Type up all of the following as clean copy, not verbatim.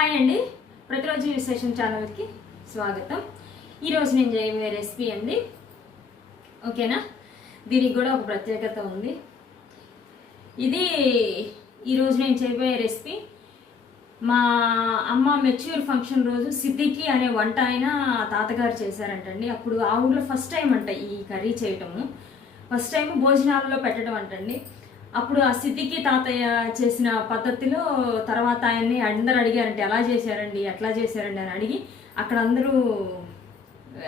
Hi అండి, ప్రతిరోజు విశేషం ఛానల్కి స్వాగతం. ఈరోజు నేను చేయబోయే రెసిపీ అండి. ఓకేనా, దీనికి కూడా ఒక ప్రత్యేకత ఉంది. ఇది ఈరోజు నేను చేయబోయే రెసిపీ మా అమ్మ మెచ్యూర్ ఫంక్షన్ రోజు సిద్దికి అనే వంట ఆయన తాతగారు చేశారంటండి. అప్పుడు ఆ ఊళ్ళో ఫస్ట్ టైం అంట ఈ కర్రీ చేయటము, ఫస్ట్ టైం భోజనాలలో పెట్టడం అంటండి. అప్పుడు ఆ సిద్దికి తాతయ్య చేసిన పద్ధతిలో తర్వాత ఆయన్ని అందరూ అడిగారంటే ఎలా చేశారండి ఎట్లా చేశారండి అని అడిగి అక్కడ అందరూ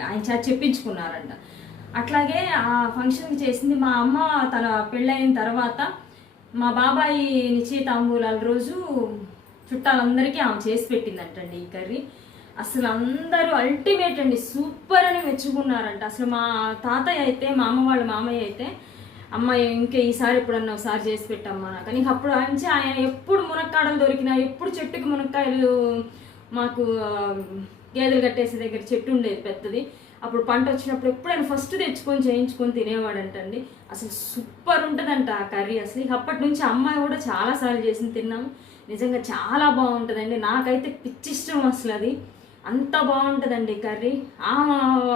ఆయన చేత చెప్పించుకున్నారంట. అట్లాగే ఆ ఫంక్షన్కి చేసింది మా అమ్మ. తన పెళ్ళైన తర్వాత మా బాబాయి నిశ్చితాంబూలాల రోజు చుట్టాలందరికీ ఆమె చేసి పెట్టిందంటండి ఈ కర్రీ. అసలు అందరూ అల్టిమేట్ అండి, సూపర్ అని మెచ్చుకున్నారంట. అసలు మా తాతయ్య అయితే, మా అమ్మ వాళ్ళ మామయ్య అయితే, అమ్మాయి ఇంకే ఈసారి ఎప్పుడన్నా ఒకసారి చేసి పెట్టమ్మా నాకు. నీకు అప్పుడు నుంచి ఆయన ఎప్పుడు మునక్కాడలు దొరికినా, ఎప్పుడు చెట్టుకి మునక్కాయలు, మాకు గేదెలు కట్టేసే దగ్గర చెట్టు ఉండేది పెద్దది, అప్పుడు పంట వచ్చినప్పుడు ఎప్పుడైనా ఫస్ట్ తెచ్చుకొని చేయించుకొని తినేవాడంటండి. అసలు సూపర్ ఉంటుందంట ఆ కర్రీ. అసలు ఇక అప్పటి నుంచి అమ్మాయి కూడా చాలాసార్లు చేసి తిన్నాము. నిజంగా చాలా బాగుంటుందండి, నాకైతే పిచ్చిష్టం అసలు. అది అంత బాగుంటుందండి కర్రీ.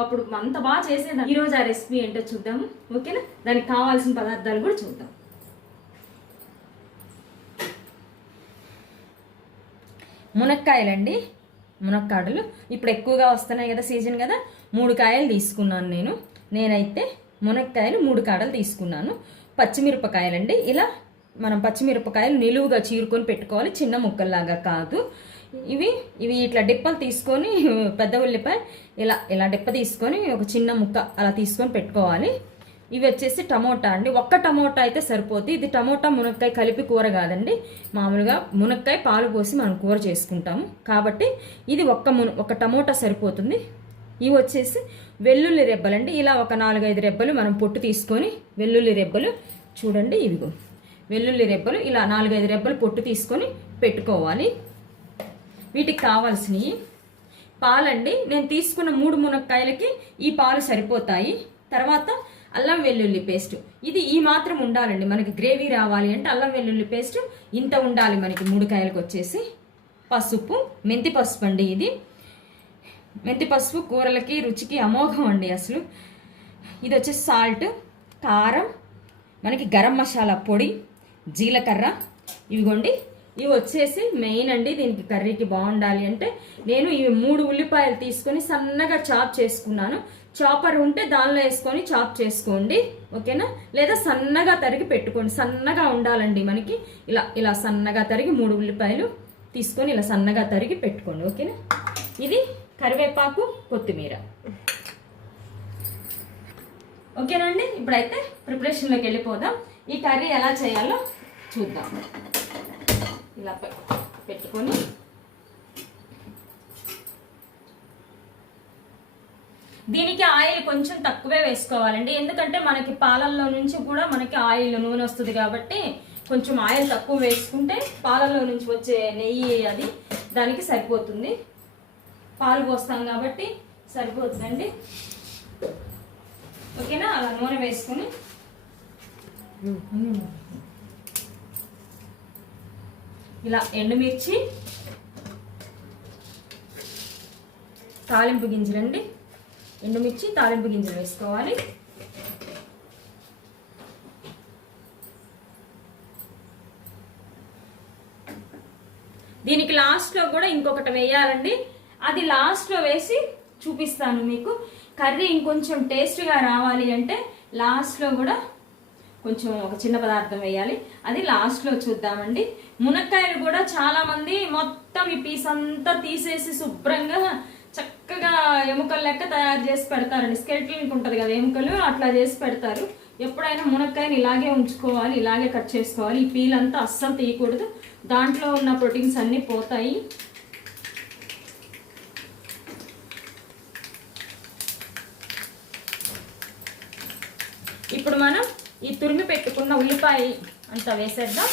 అప్పుడు అంత బాగా చేసేది. ఈరోజు ఆ రెసిపీ ఏంటో చూద్దాము. ఓకేనా, దానికి కావాల్సిన పదార్థాలు కూడా చూద్దాం. మునక్కాయలండి, మునక్కాడలు ఇప్పుడు ఎక్కువగా వస్తున్నాయి కదా, సీజన్ కదా. 3 కాయలు తీసుకున్నాను నేనైతే మునక్కాయలు 3 కాడలు తీసుకున్నాను. పచ్చిమిరపకాయలండి, ఇలా మనం పచ్చిమిరపకాయలు నిలువుగా చీరుకొని పెట్టుకోవాలి, చిన్న ముక్కల్లాగా కాదు. ఇవి ఇట్లా డిప్పలు తీసుకొని, పెద్ద ఉల్లిపాయ ఇలా డిప్ప తీసుకొని ఒక చిన్న ముక్క అలా తీసుకొని పెట్టుకోవాలి. ఇవి వచ్చేసి టమోటా అండి, ఒక్క టమోటా అయితే సరిపోద్ది. ఇది టమోటా మునక్కాయ కలిపి కూర కాదండి, మామూలుగా మునక్కాయ పాలు పోసి మనం కూర చేసుకుంటాము కాబట్టి ఇది ఒక్క టమోటా సరిపోతుంది. ఇవి వచ్చేసి వెల్లుల్లి రెబ్బలండి, ఇలా ఒక 4-5 రెబ్బలు మనం పొట్టు తీసుకొని, వెల్లుల్లి రెబ్బలు చూడండి, ఇవిగో వెల్లుల్లి రెబ్బలు ఇలా 4-5 రెబ్బలు పొట్టు తీసుకొని పెట్టుకోవాలి. వీటికి కావాల్సినవి పాలండి, నేను తీసుకున్న 3 మునక్కాయలకి ఈ పాలు సరిపోతాయి. తర్వాత అల్లం వెల్లుల్లి పేస్ట్, ఇది ఈ మాత్రం ఉండాలండి, మనకి గ్రేవీ రావాలి అంటే అల్లం వెల్లుల్లి పేస్ట్ ఇంత ఉండాలి మనకి 3 కాయలకు వచ్చేసి. పసుపు, మెంతి పసుపు అండి, ఇది మెంతి పసుపు కూరలకి రుచికి అమోఘం అండి అసలు. ఇది వచ్చేసి సాల్ట్, కారం, మనకి గరం మసాలా పొడి, జీలకర్ర, ఇవిగోండి. ఇవి వచ్చేసి మెయిన్ అండి, దీనికి కర్రీకి బాగుండాలి అంటే నేను ఇవి 3 ఉల్లిపాయలు తీసుకొని సన్నగా చాప్ చేసుకున్నాను. చాపర్ ఉంటే దానిలో వేసుకొని చాప్ చేసుకోండి, ఓకేనా. లేదా సన్నగా తరిగి పెట్టుకోండి, సన్నగా ఉండాలండి మనకి. ఇలా సన్నగా తరిగి 3 ఉల్లిపాయలు తీసుకొని ఇలా సన్నగా తరిగి పెట్టుకోండి, ఓకేనా. ఇది కరివేపాకు, కొత్తిమీర, ఓకేనండి. ఇప్పుడైతే ప్రిపరేషన్లోకి వెళ్ళిపోదాం. ఈ కర్రీ ఎలా చేయాలో చూద్దాం. ఇలా పెట్టుకొని దీనికి ఆయిల్ కొంచెం తక్కువే వేసుకోవాలండి, ఎందుకంటే మనకి పాలల్లో నుంచి కూడా మనకి ఆయిల్, నూనె వస్తుంది కాబట్టి కొంచెం ఆయిల్ తక్కువ వేసుకుంటే పాలల్లో నుంచి వచ్చే నెయ్యి అది దానికి సరిపోతుంది. పాలు పోస్తాం కాబట్టి సరిపోతుందండి, ఓకేనా. అలా నూనె వేసుకొని ఇలా ఎండుమిర్చి, తాలింపు గింజలండి, ఎండుమిర్చి తాలింపు గింజలు వేసుకోవాలి. దీనికి లాస్ట్లో కూడా ఇంకొకటి వేయాలండి, అది లాస్ట్లో వేసి చూపిస్తాను మీకు. కర్రీ ఇంకొంచెం టేస్ట్గా రావాలి అంటే లాస్ట్లో కూడా కొంచెం ఒక చిన్న పదార్థం వేయాలి, అది లాస్ట్లో చూద్దామండి. మునక్కాయలు కూడా చాలా మంది మొత్తం ఈ పీస్ అంతా తీసేసి శుభ్రంగా చక్కగా ఎముకలు లెక్క తయారు చేసి పెడతారండి. స్కెల్టన్ ఉంటుంది కదా ఎముకలు, అట్లా చేసి పెడతారు. ఎప్పుడైనా మునక్కాయని ఇలాగే ఉంచుకోవాలి, ఇలాగే కట్ చేసుకోవాలి. ఈ పీల్ అంతా అస్సలు తీయకూడదు, దాంట్లో ఉన్న ప్రోటీన్స్ అన్నీ పోతాయి. ఇప్పుడు మనం ఈ తురిమి పెట్టుకున్న ఉల్లిపాయ అంతా వేసేద్దాం.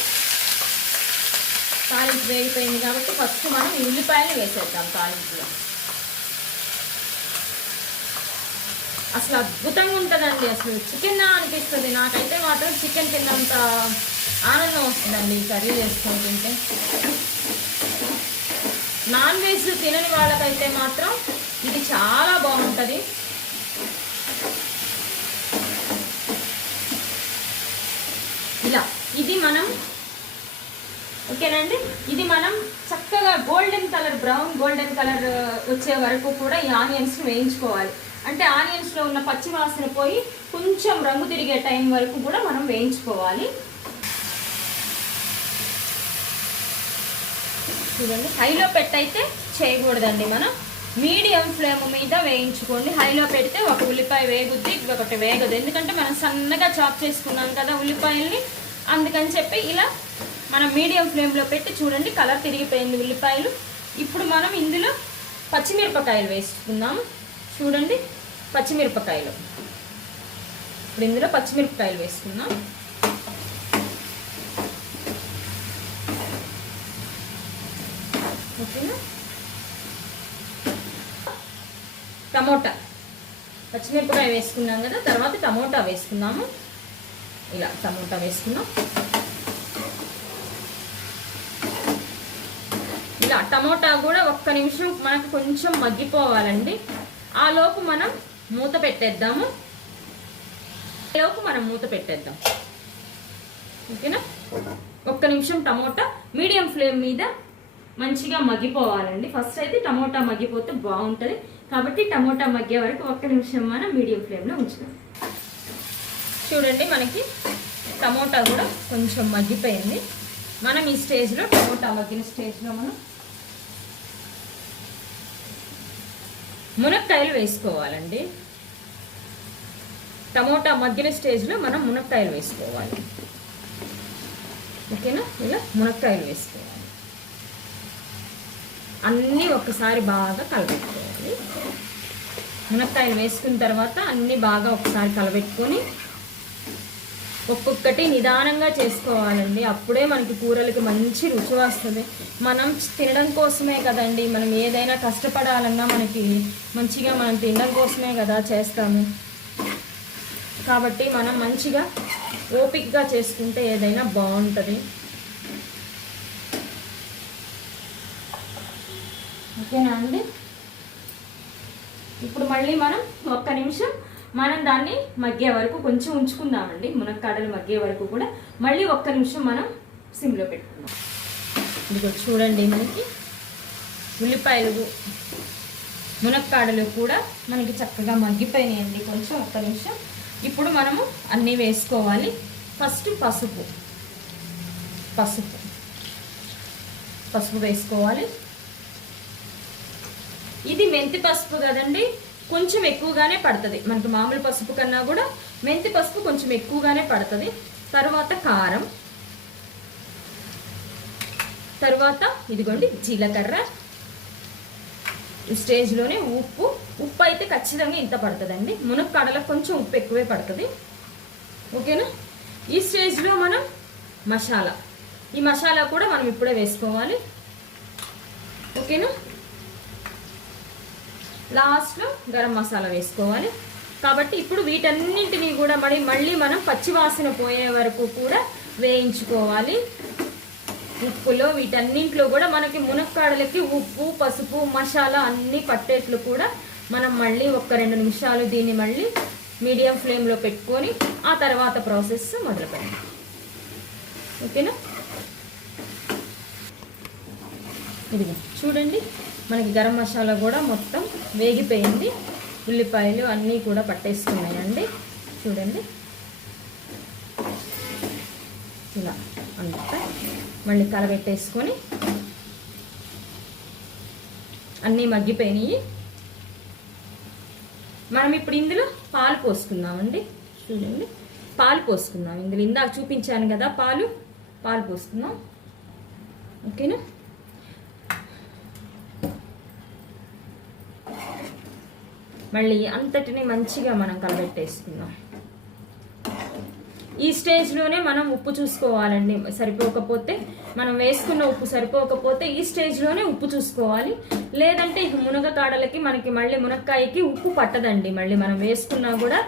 తాలింపు వేగిపోయింది కాబట్టి ఫస్ట్ మనం ఈ ఉల్లిపాయలు వేసేద్దాం తాలింపులో. అసలు అద్భుతంగా ఉంటుందండి, అసలు చికెన్ అనిపిస్తుంది. నాకైతే మాత్రం చికెన్ తిన్నంత ఆనందం వస్తుందండి ఈ కర్రీ చేసుకొని తింటే. నాన్ వెజ్ తినని వాళ్ళకైతే మాత్రం ఇది చాలా బాగుంటుంది. ఇలా ఇది మనం ఓకేనండి, ఇది మనం చక్కగా golden colour, brown golden colour వచ్చే వరకు కూడా ఈ ఆనియన్స్ వేయించుకోవాలి. అంటే ఆనియన్స్లో ఉన్న పచ్చి వాసన పోయి కొంచెం రంగు తిరిగే టైం వరకు కూడా మనం వేయించుకోవాలి. చూడండి, హైలో పెట్టయితే చేయకూడదండి, మనం మీడియం ఫ్లేమ్ మీద వేయించుకోండి. హైలో పెడితే ఒక ఉల్లిపాయ వేగుద్ది, ఒకటి వేగదు. ఎందుకంటే మనం సన్నగా చాప్ చేసుకున్నాం కదా ఉల్లిపాయల్ని, అందుకని చెప్పి ఇలా మనం మీడియం ఫ్లేమ్లో పెట్టి చూడండి కలర్ తిరిగిపోయింది ఉల్లిపాయలు. ఇప్పుడు మనం ఇందులో పచ్చిమిరపకాయలు వేసుకుందాం. చూడండి పచ్చిమిరపకాయలు, ఇప్పుడు ఇందులో పచ్చిమిరపకాయలు వేసుకుందాం. ఓకేనా, టమోటా, పచ్చిమిరపకాయ వేసుకున్నాం కదా, తర్వాత టమోటా వేసుకున్నాము. ఇలా టమోటా వేసుకున్నాం. ఇలా టమోటా కూడా ఒక్క నిమిషం మనకు కొంచెం మగ్గిపోవాలండి. ఆ లోపు మనం మూత పెట్టేద్దాము. ఓకేనా, ఒక్క నిమిషం టమోటా మీడియం ఫ్లేమ్ మీద మంచిగా మగ్గిపోవాలండి. ఫస్ట్ అయితే టమోటా మగ్గిపోతే బాగుంటుంది కాబట్టి టమోటా మగ్గే వరకు ఒక్క నిమిషం మనం మీడియం ఫ్లేమ్లో ఉంచుతాం. చూడండి మనకి టమోటా కూడా కొంచెం మగ్గిపోయింది. మనం ఈ స్టేజ్లో, టమోటా మగ్గిన స్టేజ్లో మనం మునక్కాయలు వేసుకోవాలండి. టమోటా మగ్గిన స్టేజ్లో మనం మునక్కాయలు వేసుకోవాలి. ఓకేనా, ఇలా మునక్కాయలు వేసుకోవాలి. అన్నీ ఒకసారి బాగా కలబెట్టుకోవాలి. మునక్కాయలు వేసుకున్న తర్వాత అన్నీ బాగా ఒకసారి కలబెట్టుకొని ఒక్కొక్కటి నిదానంగా చేసుకోవాలండి. అప్పుడే మనకి కూరలకి మంచి రుచి వస్తుంది. మనం తినడం కోసమే కదండి, మనం ఏదైనా కష్టపడాలన్నా మనకి మంచిగా మనం తినడం కోసమే కదా చేస్తాము. కాబట్టి మనం మంచిగా ఓపికగా చేసుకుంటే ఏదైనా బాగుంటుంది. ఓకేనా అండి, ఇప్పుడు మళ్ళీ మనం ఒక్క నిమిషం మనం దాన్ని మగ్గే వరకు కొంచెం ఉంచుకుందామండి. మునక్కాడలు మగ్గే వరకు కూడా మళ్ళీ ఒక్క నిమిషం మనం సిమ్లో పెట్టుకుందాం. ఇదిగో చూడండి మనకి ఉల్లిపాయలు మునక్కాడలు కూడా మనకి చక్కగా మగ్గిపోయినాయండి. కొంచెం ఒక్క నిమిషం. ఇప్పుడు మనము అన్నీ వేసుకోవాలి. ఫస్ట్ పసుపు వేసుకోవాలి. ఇది మెంతి పసుపు కదండి, కొంచెం ఎక్కువగానే పడుతుంది మనకి. మామూలు పసుపు కన్నా కూడా మెంతి పసుపు కొంచెం ఎక్కువగానే పడుతుంది. తర్వాత కారం, తర్వాత ఇదిగోండి జీలకర్ర. ఈ స్టేజ్లోనే ఉప్పు అయితే ఖచ్చితంగా ఇంత పడుతుందండి. మునక్కాడలకు కొంచెం ఉప్పు ఎక్కువే పడుతుంది. ఓకేనా, ఈ స్టేజ్లో మనం మసాలా, ఈ మసాలా కూడా మనం ఇప్పుడే వేసుకోవాలి. ఓకేనా, లాస్ట్లో గరం మసాలా వేసుకోవాలి. కాబట్టి ఇప్పుడు వీటన్నింటినీ కూడా మళ్ళీ మనం పచ్చివాసన పోయే వరకు కూడా వేయించుకోవాలి. ఉప్పులో వీటన్నింటిలో కూడా మనకి మునక్కాడలకి ఉప్పు, పసుపు, మసాలా అన్నీ పట్టేట్లు కూడా మనం మళ్ళీ ఒక 2 నిమిషాలు దీన్ని మళ్ళీ మీడియం ఫ్లేమ్లో పెట్టుకొని ఆ తర్వాత ప్రాసెస్ మొదలు పెట్టండి. ఓకేనా, ఇదిగో చూడండి మనకి గరం మసాలా కూడా మొత్తం వేగిపోయింది. ఉల్లిపాయలు అన్నీ కూడా పట్టేసుకున్నాయండి. చూడండి ఇలా అంతా మళ్ళీ కలబెట్టేసుకొని అన్నీ మగ్గిపోయినాయి. మనం ఇప్పుడు ఇందులో పాలు పోసుకుందామండి. చూడండి పాలు పోసుకుందాం. ఇందులో ఇందాక చూపించాను కదా పాలు పోసుకుందాం. ఓకేనా, మళ్ళీ అంతటిని మంచిగా మనం కలబెట్టేసుకుందాం. ఈ స్టేజ్లోనే మనం ఉప్పు చూసుకోవాలండి. సరిపోకపోతే మనం వేసుకున్న ఉప్పు సరిపోకపోతే ఈ స్టేజ్లోనే ఉప్పు చూసుకోవాలి. లేదంటే మునగకాడలకి మనకి మళ్ళీ మునక్కాయకి ఉప్పు పట్టదండి. మళ్ళీ మనం వేసుకున్నా కూడా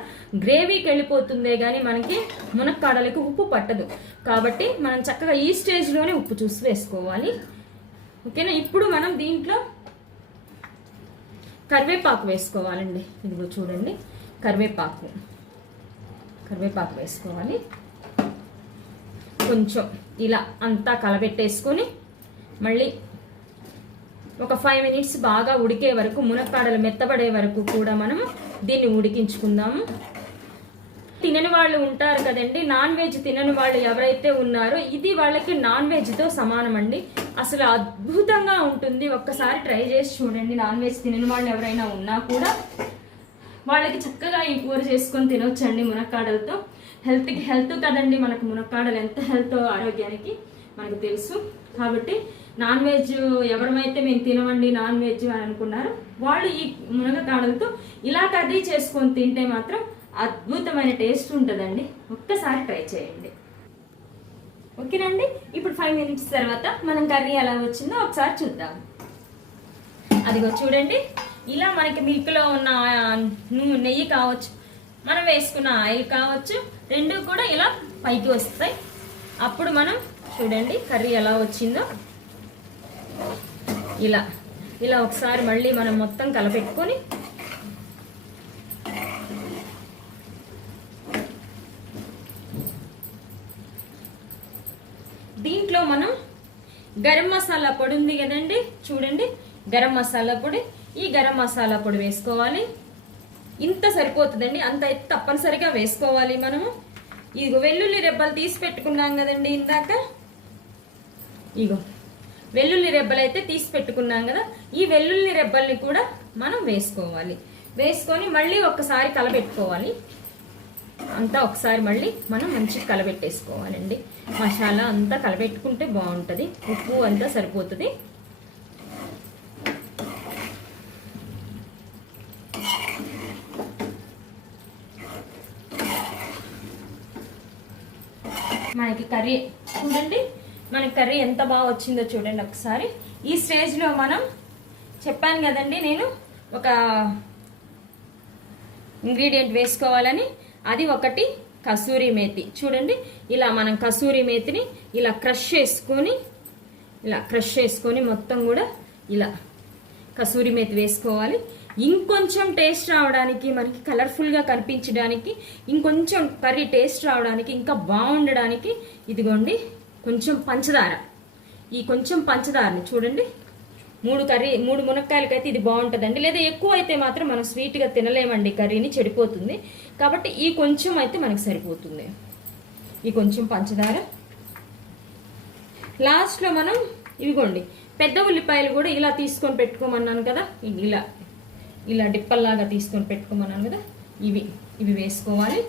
గ్రేవీకి వెళ్ళిపోతుందే కానీ మనకి మునక్కాడలకి ఉప్పు పట్టదు. కాబట్టి మనం చక్కగా ఈ స్టేజ్లోనే ఉప్పు చూసి వేసుకోవాలి. ఓకేనా. ఇప్పుడు మనం దీంట్లో కరివేపాకు వేసుకోవాలండి. ఇదిగో చూడండి, కరివేపాకు వేసుకోవాలి. కొంచెం ఇలా అంతా కలబెట్టేసుకొని మళ్ళీ ఒక 5 మినిట్స్ బాగా ఉడికే వరకు, మునక్కాడలు మెత్తబడే వరకు కూడా మనం దీన్ని ఉడికించుకుందాము. తినని వాళ్ళు ఉంటారు కదండి, నాన్ వెజ్ తినని వాళ్ళు ఎవరైతే ఉన్నారో ఇది వాళ్ళకి నాన్ వెజ్తో సమానం అండి. అసలు అద్భుతంగా ఉంటుంది. ఒక్కసారి ట్రై చేసి చూడండి. నాన్ వెజ్ తినని వాళ్ళు ఎవరైనా ఉన్నా కూడా వాళ్ళకి చక్కగా ఈ కూర చేసుకొని తినొచ్చండి మునక్కాడలతో. హెల్త్ కదండి, మనకు మునక్కాడలు ఎంత హెల్త్ ఆరోగ్యానికి మనకు తెలుసు. కాబట్టి నాన్ వెజ్ ఎవరైతే మేము తినవండి నాన్ వెజ్ అని అనుకున్నారు వాళ్ళు ఈ మునక్కాడలతో ఇలా కర్రీ చేసుకొని తింటే మాత్రం అద్భుతమైన టేస్ట్ ఉంటుందండి. ఒక్కసారి ట్రై చేయండి. ఓకేనండి. ఇప్పుడు 5 మినిట్స్ తర్వాత మనం కర్రీ ఎలా వచ్చిందో ఒకసారి చూద్దాం. అదిగో చూడండి, ఇలా మనకి మిల్క్లో ఉన్న నెయ్యి కావచ్చు, మనం వేసుకున్న ఆయిల్ కావచ్చు, రెండు కూడా ఇలా పైకి వస్తాయి. అప్పుడు మనం చూడండి కర్రీ ఎలా వచ్చిందో. ఇలా ఒకసారి మళ్ళీ మనం మొత్తం కలపెట్టుకొని దీంట్లో మనం గరం మసాలా పొడి ఉంది కదండి, చూడండి గరం మసాలా పొడి. ఈ గరం మసాలా పొడి వేసుకోవాలి. ఇంత సరిపోతుందండి, అంత అయితే తప్పనిసరిగా వేసుకోవాలి మనము. ఇదిగో వెల్లుల్లి రెబ్బలు తీసి పెట్టుకున్నాం కదండి ఇందాక, ఇగో వెల్లుల్లి రెబ్బలు అయితే తీసి పెట్టుకున్నాం కదా, ఈ వెల్లుల్లి రెబ్బల్ని కూడా మనం వేసుకోవాలి. వేసుకొని మళ్ళీ ఒకసారి కలబెట్టుకోవాలి. అంతా ఒకసారి మళ్ళీ మనం మంచిగా కలబెట్టేసుకోవాలండి. మసాలా అంతా కలబెట్టుకుంటే బాగుంటుంది. ఉప్పు అంతా సరిపోతుంది. మనకి కర్రీ చూడండి, మనకి కర్రీ ఎంత బాగా వచ్చిందో చూడండి ఒకసారి. ఈ స్టేజ్లో మనం చెప్పాను కదండి నేను ఒక ఇంగ్రీడియంట్ వేసుకోవాలని, అది ఒకటి కసూరి మేతి. చూడండి ఇలా మనం కసూరి మేతిని ఇలా క్రష్ చేసుకొని మొత్తం కూడా ఇలా కసూరి మేతి వేసుకోవాలి. ఇంకొంచెం టేస్ట్ రావడానికి, మనకి కలర్ఫుల్గా కనిపించడానికి, ఇంకొంచెం కర్రీ టేస్ట్ రావడానికి, ఇంకా బాగుండడానికి ఇదిగోండి కొంచెం పంచదార. ఈ కొంచెం పంచదారని చూడండి, 3 మునక్కాయలకైతే ఇది బాగుంటుందండి. లేదా ఎక్కువ అయితే మాత్రం మనం స్వీట్గా తినలేమండి, కర్రీని చెడిపోతుంది. కాబట్టి ఈ కొంచెం అయితే మనకు సరిపోతుంది. ఈ కొంచెం పంచదార. లాస్ట్లో మనం ఇవిగోండి పెద్ద ఉల్లిపాయలు కూడా ఇలా తీసుకొని పెట్టుకోమన్నాను కదా, ఇలా డిప్పల్లాగా తీసుకొని పెట్టుకోమన్నాను కదా, ఇవి వేసుకోవాలి.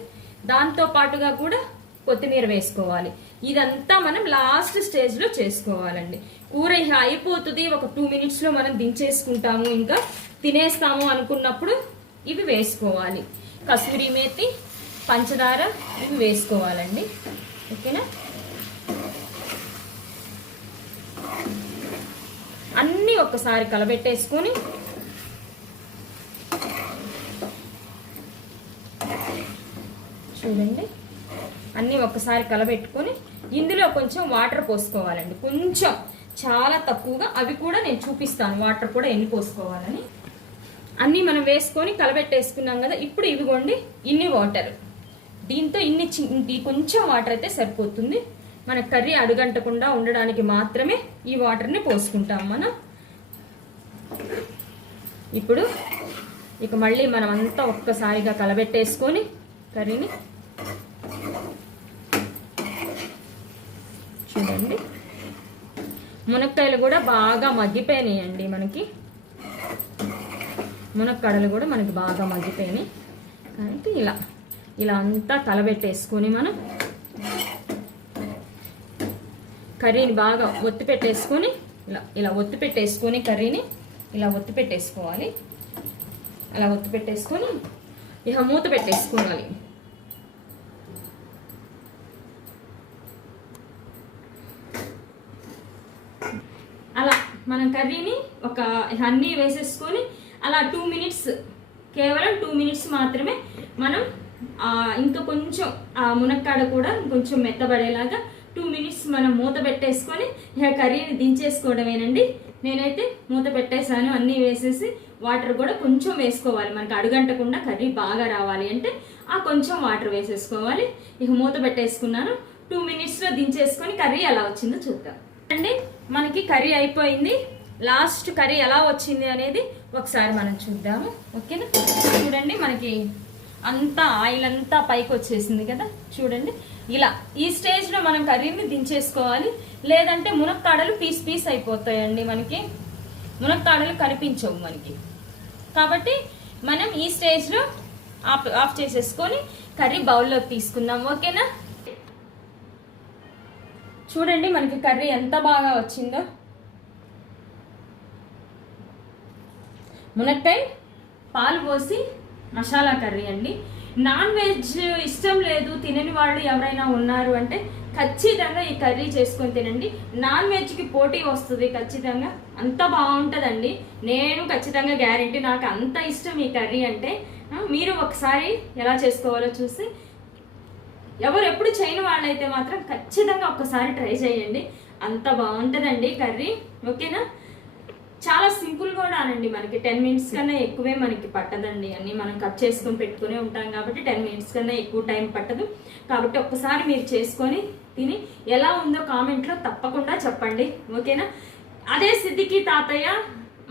దాంతో పాటుగా కూడా కొత్తిమీర వేసుకోవాలి. ఇదంతా మనం లాస్ట్ స్టేజ్లో చేసుకోవాలండి. కూర అయిపోతుంది, ఒక 2 మినిట్స్లో మనం దించేసుకుంటాము, ఇంకా తినేస్తాము అనుకున్నప్పుడు ఇవి వేసుకోవాలి. కసూరి మేతి, పంచదార ఇవి వేసుకోవాలండి. ఓకేనా. అన్నీ ఒక్కసారి కలబెట్టేసుకొని చూడండి, అన్నీ ఒక్కసారి కలబెట్టుకొని ఇందులో కొంచెం వాటర్ పోసుకోవాలండి. కొంచెం, చాలా తక్కువగా. అవి కూడా నేను చూపిస్తాను వాటర్ కూడా ఎన్ని పోసుకోవాలని. అన్నీ మనం వేసుకొని కలబెట్టేసుకున్నాం కదా. ఇప్పుడు ఇవిగోండి ఇన్ని వాటర్, దీంతో ఇన్ని కొంచెం వాటర్ అయితే సరిపోతుంది. మన కర్రీ అడుగంటకుండా ఉండడానికి మాత్రమే ఈ వాటర్ని పోసుకుంటాం మనం. ఇప్పుడు ఇక మళ్ళీ మనం అంతా ఒక్కసారిగా కలబెట్టేసుకొని కర్రీని చూడండి. మునక్కాయలు కూడా బాగా మగ్గిపోయినాయండి. మనకి మునక్కాడలు కూడా మనకి బాగా మగ్గిపోయినాయి. కాబట్టి ఇలా అంతా కలబెట్టేసుకొని మనం కర్రీని బాగా ఒత్తి పెట్టేసుకొని ఇలా ఒత్తి పెట్టేసుకొని కర్రీని ఇలా ఒత్తి పెట్టేసుకోవాలి. అలా ఒత్తి పెట్టేసుకొని ఇక మూత పెట్టేసుకోవాలి. అలా మనం కర్రీని అన్నీ వేసేసుకొని అలా 2 మినిట్స్, కేవలం 2 మినిట్స్ మాత్రమే మనం ఇంకా కొంచెం మునక్కాడ కూడా కొంచెం మెత్తబడేలాగా 2 మినిట్స్ మనం మూత పెట్టేసుకొని ఇక కర్రీని దించేసుకోవడమేనండి. నేనైతే మూత పెట్టేశాను, అన్నీ వేసేసి వాటర్ కూడా కొంచెం వేసుకోవాలి. మనకి అడుగంటకుండా కర్రీ బాగా రావాలి అంటే ఆ కొంచెం వాటర్ వేసేసుకోవాలి. ఇక మూత పెట్టేసుకున్నాను. 2 minutesలో దించేసుకొని కర్రీ ఎలా వచ్చిందో చూద్దాం అండి. మనకి కర్రీ అయిపోయింది. లాస్ట్ కర్రీ ఎలా వచ్చింది అనేది ఒకసారి మనం చూద్దాము. ఓకేనా? చూడండి, మనకి అంతా ఆయిల్ అంతా పైకి వచ్చేసింది కదా, చూడండి. ఇలా ఈ స్టేజ్లో మనం కర్రీని దించేసుకోవాలి. లేదంటే మునక్కాడలు పీస్ అయిపోతాయండి. మనకి మునక్కాడలు కనిపించవు మనకి. కాబట్టి మనం ఈ స్టేజ్లో ఆఫ్ చేసేసుకొని కర్రీ బౌల్లోకి తీసుకుందాం. ఓకేనా? చూడండి మనకి కర్రీ ఎంత బాగా వచ్చిందో. మునక్కాయ పాలు పోసి మసాలా కర్రీ అండి. నాన్ వెజ్ ఇష్టం లేదు తినని వాళ్ళు ఎవరైనా ఉన్నారు అంటే ఖచ్చితంగా ఈ కర్రీ చేసుకొని తినండి. నాన్ వెజ్కి పోటీ వస్తుంది ఖచ్చితంగా. అంత బాగుంటుందండి. నేను ఖచ్చితంగా గ్యారెంటీ, నాకు అంత ఇష్టం ఈ కర్రీ అంటే. మీరు ఒకసారి ఎలా చేసుకోవాలో చూసి, ఎవరు ఎప్పుడు చేయని వాళ్ళైతే మాత్రం ఖచ్చితంగా ఒక్కసారి ట్రై చేయండి. అంత బాగుంటుందండి కర్రీ. ఓకేనా? చాలా సింపుల్ కూడా అనండి. మనకి 10 minutes కన్నా ఎక్కువే మనకి పట్టదండి. అన్నీ మనం కట్ చేసుకొని పెట్టుకునే ఉంటాం కాబట్టి 10 minutes కన్నా ఎక్కువ టైం పట్టదు. కాబట్టి ఒక్కసారి మీరు చేసుకొని తిని ఎలా ఉందో కామెంట్లో తప్పకుండా చెప్పండి. ఓకేనా? అదే సిద్ధికి తాతయ్య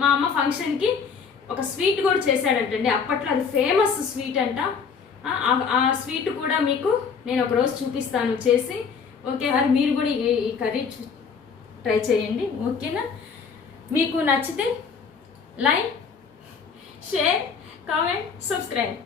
మా అమ్మ ఫంక్షన్కి ఒక స్వీట్ కూడా చేశాడంటండి. అప్పట్లో అది ఫేమస్ స్వీట్ అంట. ఆ స్వీట్ కూడా మీకు నేను ఒకరోజు చూపిస్తాను చేసి. ఓకే, మరి మీరు కూడా ఈ కర్రీ ట్రై చేయండి. ఓకేనా? మీకు నచ్చితే లైక్, షేర్, కామెంట్, సబ్స్క్రైబ్.